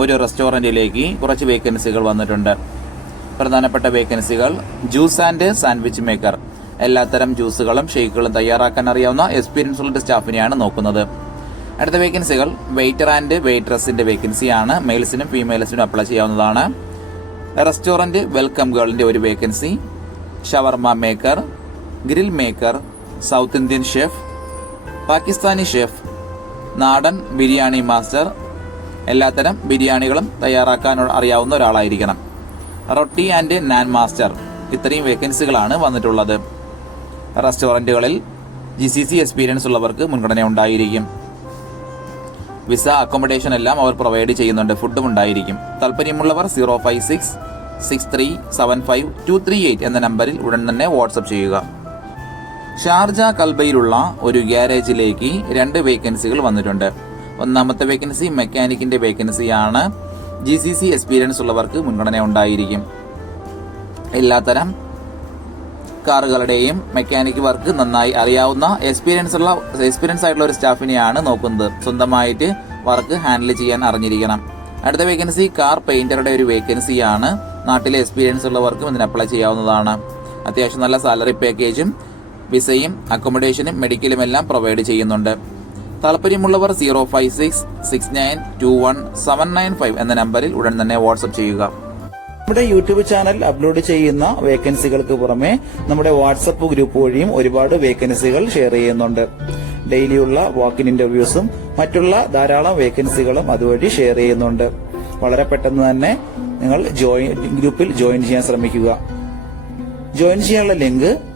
ഒരു റെസ്റ്റോറന്റിലേക്ക് കുറച്ച് വേക്കൻസികൾ വന്നിട്ടുണ്ട്. പ്രധാനപ്പെട്ട വേക്കൻസികൾ ജ്യൂസ് ആൻഡ് സാൻഡ്വിച്ച് മേക്കർ എല്ലാത്തരം ജ്യൂസുകളും ഷെയ്ക്കുകളും തയ്യാറാക്കാൻ അറിയാവുന്ന എക്സ്പീരിയൻസ് ഉള്ള സ്റ്റാഫിനെയാണ് നോക്കുന്നത്. അടുത്ത വേക്കൻസികൾ വെയിറ്റർ ആൻഡ് വെയിട്രസിന്റെ വേക്കൻസിയാണ് മെയിൽസിനും ഫീമെയിൽസിനും അപ്ലൈ ചെയ്യാവുന്നതാണ്. റെസ്റ്റോറന്റ് വെൽക്കം ഗേളിന്റെ ഒരു vacancy shawarma maker grill maker South Indian chef Pakistani chef നാടൻ ബിരിയാണി മാസ്റ്റർ എല്ലാത്തരം ബിരിയാണികളും തയ്യാറാക്കാൻ അറിയാവുന്ന ഒരാളായിരിക്കണം. റൊട്ടി ആൻഡ് നാൻ മാസ്റ്റർ ഇത്രയും വേക്കൻസികളാണ് വന്നിട്ടുള്ളത്. റെസ്റ്റോറന്റുകളിൽ ജി സി സി എക്സ്പീരിയൻസ് ഉള്ളവർക്ക് മുൻഗണന ഉണ്ടായിരിക്കും. വിസ അക്കോമഡേഷൻ എല്ലാം അവർ പ്രൊവൈഡ് ചെയ്യുന്നുണ്ട്. ഫുഡും ഉണ്ടായിരിക്കും. താല്പര്യമുള്ളവർ zero five six six three seven five two three eight എന്ന നമ്പറിൽ ഉടൻ തന്നെ വാട്സപ്പ് ചെയ്യുക. ഷാർജ കൽബയിലുള്ള ഒരു ഗ്യാരേജിലേക്ക് രണ്ട് വേക്കൻസികൾ വന്നിട്ടുണ്ട്. ഒന്നാമത്തെ വേക്കൻസി മെക്കാനിക്കിന്റെ വേക്കൻസിയാണ് ജി സി സി എക്സ്പീരിയൻസ് ഉള്ളവർക്ക് മുൻഗണന ഉണ്ടായിരിക്കും. എല്ലാത്തരം കാറുകളുടെയും മെക്കാനിക് വർക്ക് നന്നായി അറിയാവുന്ന എക്സ്പീരിയൻസ് ഉള്ള എക്സ്പീരിയൻസ് ആയിട്ടുള്ള ഒരു സ്റ്റാഫിനെയാണ് നോക്കുന്നത്. സ്വന്തമായിട്ട് വർക്ക് ഹാൻഡിൽ ചെയ്യാൻ അറിഞ്ഞിരിക്കണം. അടുത്ത വേക്കൻസി കാർ പെയിന്ററുടെ ഒരു വേക്കൻസിയാണ് നാട്ടിലെ എക്സ്പീരിയൻസ് ഉള്ളവർക്കും ഇതിന് അപ്ലൈ ചെയ്യാവുന്നതാണ്. അത്യാവശ്യം നല്ല സാലറി പാക്കേജും വിസയും അക്കോമഡേഷനും മെഡിക്കലും എല്ലാം പ്രൊവൈഡ് ചെയ്യുന്നുണ്ട്. താല്പര്യമുള്ളവർ zero five six six nine two one seven nine five എന്ന നമ്പറിൽ ഉടൻ തന്നെ വാട്സപ്പ് ചെയ്യുക. നമ്മുടെ യൂട്യൂബ് ചാനൽ അപ്ലോഡ് ചെയ്യുന്ന വേക്കൻസികൾക്ക് പുറമെ നമ്മുടെ വാട്സപ്പ് ഗ്രൂപ്പ് വഴിയും ഒരുപാട് വേക്കൻസികൾ ഷെയർ ചെയ്യുന്നുണ്ട്. ഡെയിലിയുള്ള വാക്കിൻ ഇന്റർവ്യൂസും മറ്റുള്ള ധാരാളം വേക്കൻസികളും അതുവഴി ഷെയർ ചെയ്യുന്നുണ്ട്. വളരെ പെട്ടെന്ന് തന്നെ നിങ്ങൾ ഗ്രൂപ്പിൽ ജോയിൻ ചെയ്യാൻ ശ്രമിക്കുക. ജോയിൻ ചെയ്യാനുള്ള ലിങ്ക്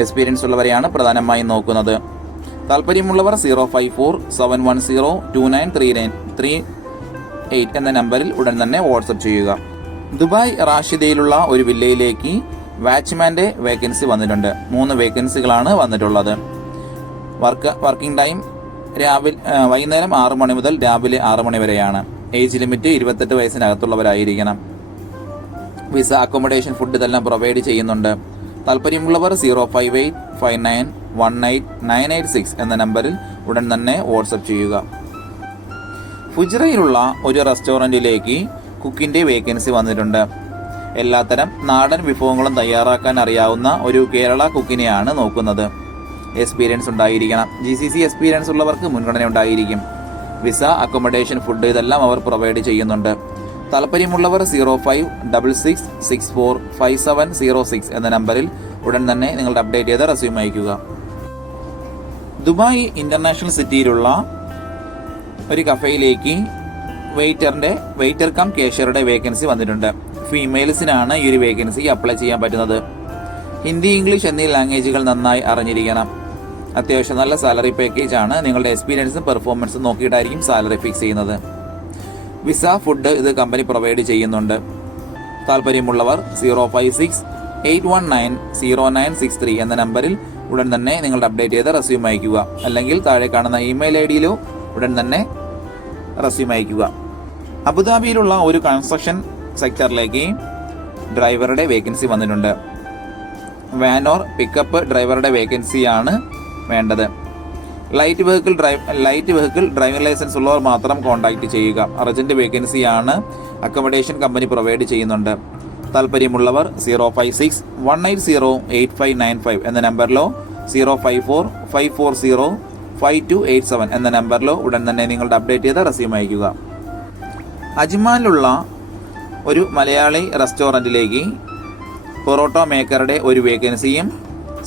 എക്സ്പീരിയൻസ് ഉള്ളവരെയാണ് പ്രധാനമായും നോക്കുന്നത്. താല്പര്യമുള്ളവർ zero five four seven one zero two nine three nine three eight എന്ന നമ്പറിൽ ഉടൻ തന്നെ വാട്സപ്പ് ചെയ്യുക. ദുബായ് റാഷിദയിലുള്ള ഒരു വില്ലയിലേക്ക് വാച്ച്മാന്റെ വേക്കൻസി വന്നിട്ടുണ്ട്. മൂന്ന് വേക്കൻസികളാണ് വന്നിട്ടുള്ളത്. വർക്ക് വർക്കിംഗ് ടൈം രാവിലെ വൈകുന്നേരം ആറ് മണി മുതൽ രാവിലെ ആറ് മണി വരെയാണ്. ഏജ് ലിമിറ്റ് ഇരുപത്തെട്ട് വയസ്സിനകത്തുള്ളവരായിരിക്കണം. വിസ അക്കോമഡേഷൻ ഫുഡ് ഇതെല്ലാം പ്രൊവൈഡ് ചെയ്യുന്നുണ്ട്. താല്പര്യമുള്ളവർ zero five eight five nine one eight nine eight six എന്ന നമ്പറിൽ ഉടൻ തന്നെ വാട്സപ്പ് ചെയ്യുക. ഫുജറയിലുള്ള ഒരു റെസ്റ്റോറന്റിലേക്ക് കുക്കിന്റെ വേക്കൻസി വന്നിട്ടുണ്ട്. എല്ലാത്തരം നാടൻ വിഭവങ്ങളും തയ്യാറാക്കാൻ അറിയാവുന്ന ഒരു കേരള കുക്കിനെയാണ് നോക്കുന്നത്. എക്സ്പീരിയൻസ് ഉണ്ടായിരിക്കണം. ജി സി സി എക്സ്പീരിയൻസ് ഉള്ളവർക്ക് മുൻഗണന ഉണ്ടായിരിക്കും. വിസ അക്കോമഡേഷൻ ഫുഡ് ഇതെല്ലാം അവർ പ്രൊവൈഡ് ചെയ്യുന്നുണ്ട്. താല്പര്യമുള്ളവർ zero five double six six four five seven zero six എന്ന നമ്പറിൽ ഉടൻ തന്നെ നിങ്ങളുടെ അപ്ഡേറ്റ് ചെയ്ത റെസ്യൂം അയക്കുക ദുബായ് ഇന്റർനാഷണൽ സിറ്റിയിലുള്ള ഒരു കഫയിലേക്ക് വെയിറ്ററിന്റെ വെയിറ്റർ കം കേഷ്യറുടെ വേക്കൻസി വന്നിട്ടുണ്ട്. ഫീമെയിൽസിനാണ് ഈ ഒരു വേക്കൻസി അപ്ലൈ ചെയ്യാൻ പറ്റുന്നത്. ഹിന്ദി ഇംഗ്ലീഷ് എന്നീ ലാംഗ്വേജുകൾ നന്നായി അറിഞ്ഞിരിക്കണം. അത്യാവശ്യം നല്ല സാലറി പാക്കേജ് ആണ്. നിങ്ങളുടെ എക്സ്പീരിയൻസും പെർഫോമൻസും നോക്കിയിട്ടായിരിക്കും സാലറി ഫിക്സ് ചെയ്യുന്നത്. വിസ ഫുഡ് ഇത് കമ്പനി പ്രൊവൈഡ് ചെയ്യുന്നുണ്ട്. താല്പര്യമുള്ളവർ zero five six eight one nine zero nine six three എന്ന നമ്പറിൽ ഉടൻ തന്നെ നിങ്ങളുടെ അപ്ഡേറ്റ് ചെയ്ത റെസ്യൂം അയക്കുക അല്ലെങ്കിൽ താഴെ കാണുന്ന ഇമെയിൽ ഐ ഡിയിലോ ഉടൻ തന്നെ റെസ്യൂം അയക്കുക അബുദാബിയിലുള്ള ഒരു കൺസ്ട്രക്ഷൻ സെക്ടറിലേക്ക് ഡ്രൈവറുടെ വേക്കൻസി വന്നിട്ടുണ്ട്. വാനോർ പിക്കപ്പ് ഡ്രൈവറുടെ വേക്കൻസിയാണ് വേണ്ടത്. Light vehicle drive light vehicle driving licence ഉള്ളവർ മാത്രം കോൺടാക്ട് ചെയ്യുക. അർജന്റ് വേക്കൻസിയാണ് അക്കോമഡേഷൻ കമ്പനി പ്രൊവൈഡ് ചെയ്യുന്നുണ്ട്. താല്പര്യമുള്ളവർ zero five six one eight zero eight five nine five എന്ന നമ്പറിലോ zero five four five four zero five two eight seven എന്ന നമ്പറിലോ ഉടൻ തന്നെ നിങ്ങളുടെ അപ്ഡേറ്റ് ചെയ്ത റെസ്യൂം അയക്കുക അജ്മാനിലുള്ള ഒരു മലയാളി റെസ്റ്റോറന്റിലേക്ക് പൊറോട്ട മേക്കറുടെ ഒരു വേക്കൻസിയും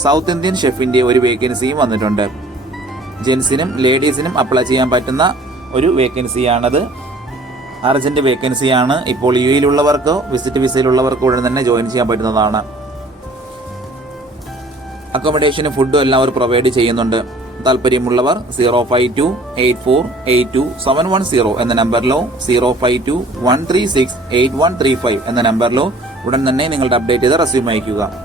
സൗത്ത് ഇന്ത്യൻ ഷെഫിന്റെ ഒരു വേക്കൻസിയും വന്നിട്ടുണ്ട്. ജെൻസിനും ലേഡീസിനും അപ്ലൈ ചെയ്യാൻ പറ്റുന്ന ഒരു വേക്കൻസിയാണത്. അർജന്റ് വേക്കൻസിയാണ് ഇപ്പോൾ യു എയിലുള്ളവർക്കോ വിസിറ്റ് വിസയിലുള്ളവർക്കോ ഉടൻ തന്നെ ജോയിൻ ചെയ്യാൻ പറ്റുന്നതാണ്. അക്കോമഡേഷനും ഫുഡും എല്ലാം അവർ പ്രൊവൈഡ് ചെയ്യുന്നുണ്ട്. താല്പര്യമുള്ളവർ zero five two eight four eight two seven one zero എന്ന നമ്പറിലോ zero five two one three six eight one three five എന്ന നമ്പറിലോ ഉടൻ തന്നെ നിങ്ങളുടെ അപ്ഡേറ്റ് ചെയ്ത റെസ്യൂം അയക്കുക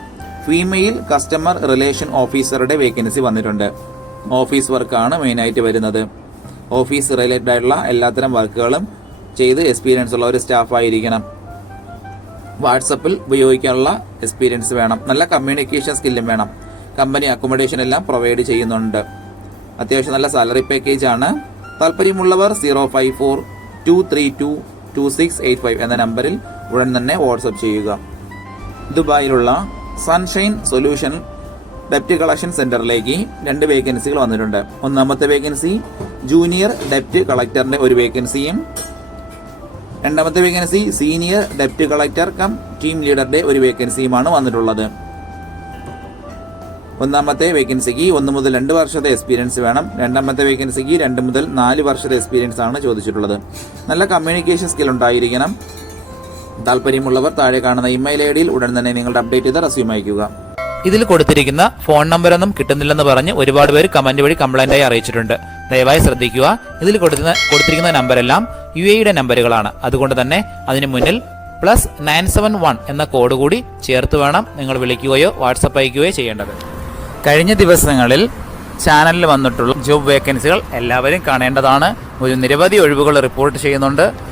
ഫീമെയിൽ കസ്റ്റമർ റിലേഷൻ ഓഫീസറുടെ വേക്കൻസി വന്നിട്ടുണ്ട്. ഓഫീസ് വർക്കാണ് മെയിനായിട്ട് വരുന്നത്. ഓഫീസ് റിലേറ്റഡ് ആയിട്ടുള്ള എല്ലാത്തരം വർക്കുകളും ചെയ്ത് എക്സ്പീരിയൻസ് ഉള്ള ഒരു സ്റ്റാഫ് ആയിരിക്കണം. വാട്സപ്പിൽ ഉപയോഗിക്കാനുള്ള എക്സ്പീരിയൻസ് വേണം. നല്ല കമ്മ്യൂണിക്കേഷൻ സ്കില്ലും വേണം. കമ്പനി അക്കോമഡേഷൻ എല്ലാം പ്രൊവൈഡ് ചെയ്യുന്നുണ്ട്. അത്യാവശ്യം നല്ല സാലറി പാക്കേജ് ആണ്. താല്പര്യമുള്ളവർ zero five four two three two two six eight five എന്ന നമ്പറിൽ ഉടൻ തന്നെ വാട്സപ്പ് ചെയ്യുക. ദുബായിലുള്ള സൺഷൈൻ സൊല്യൂഷൻ ഡെപ്റ്റ് കളക്ഷൻ സെന്ററിലേക്ക് രണ്ട് വേക്കൻസികൾ വന്നിട്ടുണ്ട്. ഒന്നാമത്തെ വേക്കൻസി ജൂനിയർ ഡെപ്റ്റ് കളക്ടറിന്റെ ഒരു വേക്കൻസിയും രണ്ടാമത്തെ വേക്കൻസി സീനിയർ ഡെപ്റ്റ് കളക്ടർ കം ടീം ലീഡറുടെ ഒരു വേക്കൻസിയുമാണ് വന്നിട്ടുള്ളത്. ഒന്നാമത്തെ വേക്കൻസിക്ക് ഒന്ന് മുതൽ രണ്ട് വർഷത്തെ എക്സ്പീരിയൻസ് വേണം. രണ്ടാമത്തെ വേക്കൻസിക്ക് രണ്ട് മുതൽ നാല് വർഷത്തെ എക്സ്പീരിയൻസ് ആണ് ചോദിച്ചിട്ടുള്ളത്. നല്ല കമ്മ്യൂണിക്കേഷൻ സ്കിൽ ഉണ്ടായിരിക്കണം. താല്പര്യമുള്ളവർ താഴെ കാണുന്ന ഇമെയിൽ ഐ ഡിയിൽ ഉടൻ തന്നെ നിങ്ങളുടെ അപ്ഡേറ്റ് ചെയ്ത റെസ്യൂം അയക്കുക ഇതിൽ കൊടുത്തിരിക്കുന്ന ഫോൺ നമ്പറൊന്നും കിട്ടുന്നില്ലെന്ന് പറഞ്ഞ് ഒരുപാട് പേര് കമന്റ് വഴി കംപ്ലൈന്റ് ആയി അറിയിച്ചിട്ടുണ്ട്. ദയവായി ശ്രദ്ധിക്കുക. ഇതിൽ കൊടുക്കുന്ന കൊടുത്തിരിക്കുന്ന നമ്പരെല്ലാം യു എയുടെ നമ്പറുകളാണ് അതുകൊണ്ട് തന്നെ അതിന് മുന്നിൽ പ്ലസ് നയൻ സെവൻ വൺ എന്ന കോഡ് കൂടി ചേർത്ത് വേണം നിങ്ങൾ വിളിക്കുകയോ വാട്സപ്പ് അയക്കുകയോ ചെയ്യേണ്ടത്. കഴിഞ്ഞ ദിവസങ്ങളിൽ ചാനലിൽ വന്നിട്ടുള്ള ജോബ് വേക്കൻസികൾ എല്ലാവരും കാണേണ്ടതാണ്. ഒരു നിരവധി ഒഴിവുകൾ റിപ്പോർട്ട് ചെയ്യുന്നുണ്ട്.